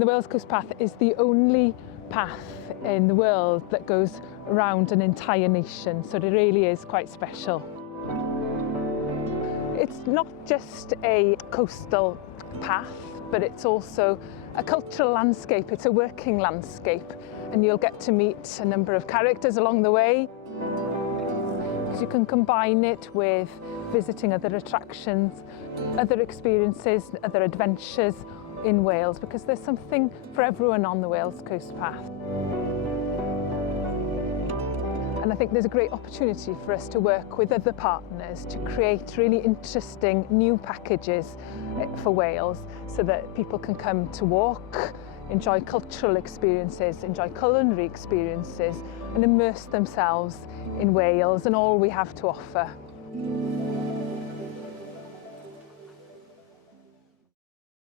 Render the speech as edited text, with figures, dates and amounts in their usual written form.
And the Wales Coast Path is the only path in the world that goes around an entire nation, so it really is quite special. It's not just a coastal path, but it's also a cultural landscape, it's a working landscape, and you'll get to meet a number of characters along the way. So you can combine it with visiting other attractions, other experiences, other adventures in Wales, because there's something for everyone on the Wales Coast Path. And I think there's a great opportunity for us to work with other partners to create really interesting new packages for Wales, so that people can come to walk, enjoy cultural experiences, enjoy culinary experiences, and immerse themselves in Wales and all we have to offer.